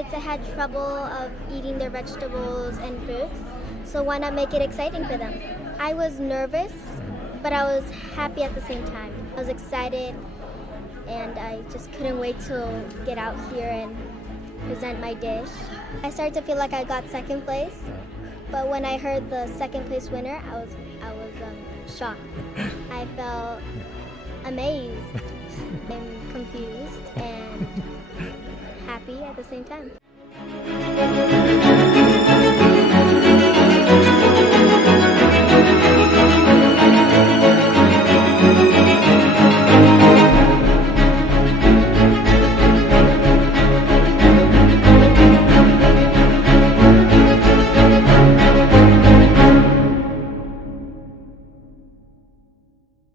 kids that had trouble of eating their vegetables and fruits, so why not make it exciting for them? I was nervous, but I was happy at the same time. I was excited, and I just couldn't wait to get out here and present my dish. I started to feel like I got second place, but when I heard the second place winner, I was shocked. I felt amazed and confused and happy at the same time.